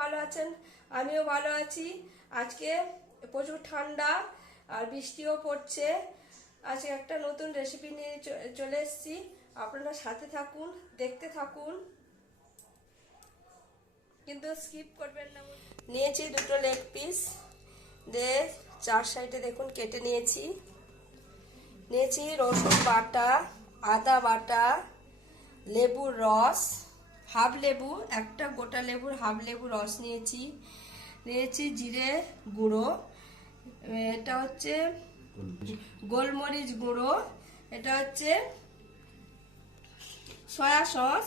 ভালো আছেন, আমিও ভালো আছি। আজকে প্রচুর ঠান্ডা আর বৃষ্টিও পড়ছে। আজকে একটা নতুন রেসিপি নিয়ে চলে এসেছি। আপনারা সাথে থাকুন, দেখতে থাকুন, কিন্তু স্কিপ করবেন না। নিয়েছি দুটো লেগ পিস, দিয়ে চার সাইডে দেখুন কেটে নিয়েছি। নিয়েছি রসুন বাটা, আদা বাটা, লেবুর রস, হাফ লেবু, একটা গোটা লেবুর হাফ লেবু রস নিয়েছি। নিয়েছি জিরে গুঁড়ো, এটা হচ্ছে গোলমরিচ গুঁড়ো, এটা হচ্ছে সয়া সস।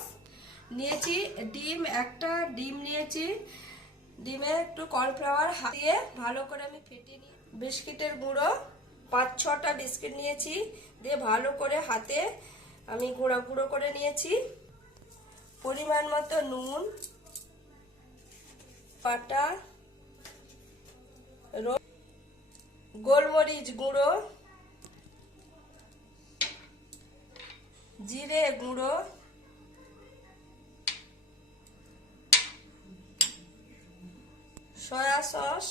নিয়েছি ডিম, একটা ডিম নিয়েছি। ডিমে একটু কর্নফ্লাওয়ার দিয়ে ভালো করে আমি ফেটিয়ে নিই। বিস্কিটের গুঁড়ো 5-6টা বিস্কিট নিয়েছি, দিয়ে ভালো করে হাতে আমি গুঁড়ো গুঁড়ো করে নিয়েছি। পরিমাণ মতো নুন, বাটা, গোলমরিচ গুঁড়ো, জিরে গুঁড়ো, সয়া সস,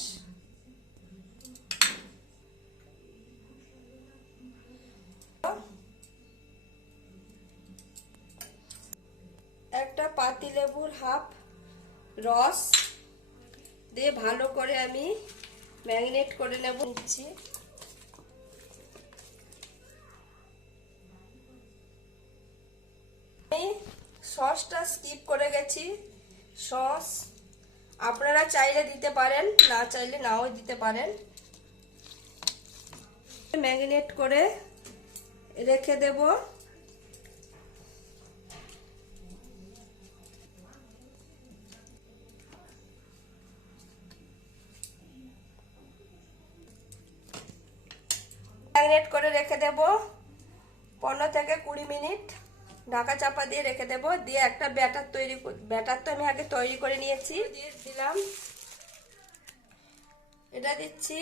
একটা পাতিলেবুর হাফ রস দিয়ে ভালো করে আমি ম্যারিনেট করে নেব। নিচ্ছি আমি সসটা স্কিপ করে গেছি। সস আপনারা চাইলে দিতে পারেন, না চাইলে নাও দিতে পারেন। ম্যারিনেট করে রেখে দেব। ম্যারিনেট করে রেখে দেব 15 থেকে 20 মিনিট ঢাকা চাপা দিয়ে রেখে দেব। দিয়ে একটা ব্যাটার তো আমি আগে তৈরি করে নিয়েছি, দিয়ে দিলাম। এটা দিচ্ছি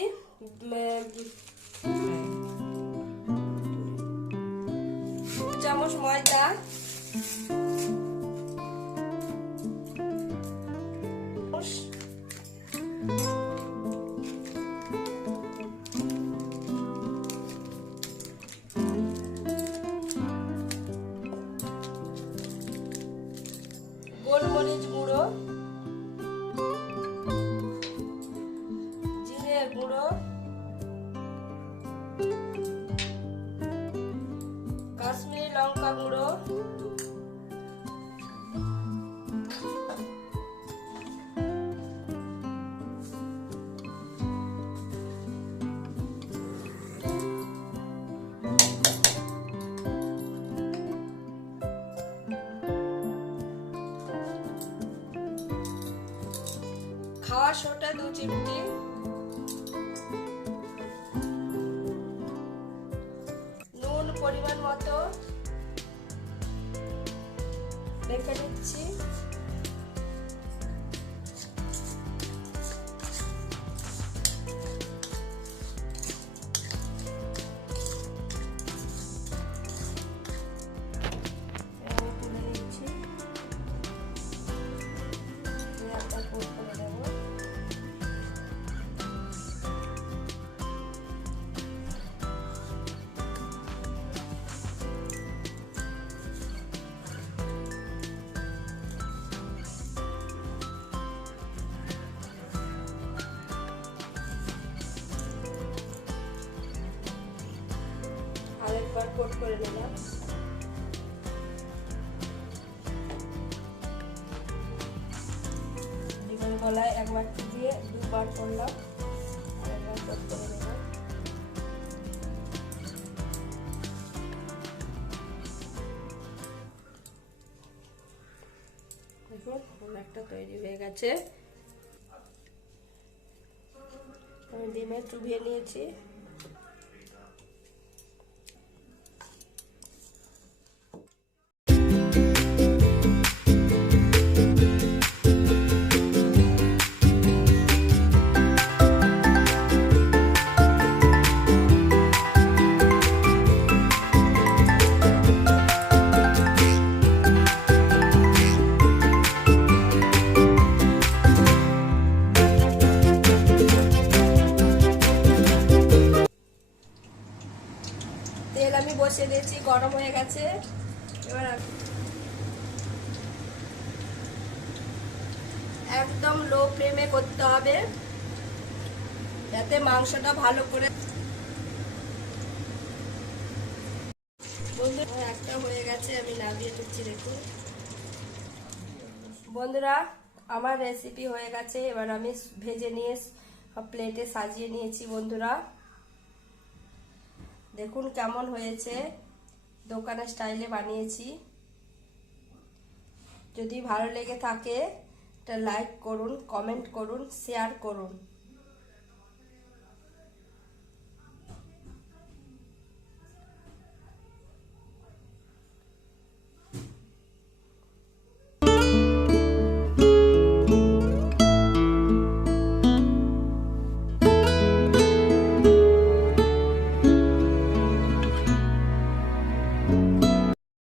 2 চামচ ময়দা, গোলমরিচ গুঁড়ো, জিরে গুঁড়ো, কাশ্মীরি লঙ্কা গুঁড়ো, খাওয়া সোডা 2 চিমটি, নুন পরিমাণ মতো রেখে দিচ্ছি। তুলে নিচ্ছি, করে দেবো। আরেকবার কোট করে নিলাম। ডিমের গলায় একবার দিয়ে 2বার করলাম, আরেকবার কোট করে নিলাম। দেখুন একটা তৈরি হয়ে গেছে। আমি ডিমে চুবিয়ে নিয়েছি। বসিয়ে দিয়েছি, গরম হয়ে গেছে। এবার একদম লো ফ্লেমে করতে হবে যাতে মাংসটা ভালো করে। বন্ধুরা একটা হয়ে গেছে, আমি নামিয়ে দিচ্ছি। দেখুন বন্ধুরা, আমার রেসিপি হয়ে গেছে। এবার আমি ভেজে নিয়ে প্লেটে সাজিয়ে নিয়েছি। বন্ধুরা দেখুন কেমন হয়েছে, দোকানের স্টাইলে বানিয়েছি। যদি ভালো লেগে থাকে একটা লাইক করুন, কমেন্ট করুন, শেয়ার করুন।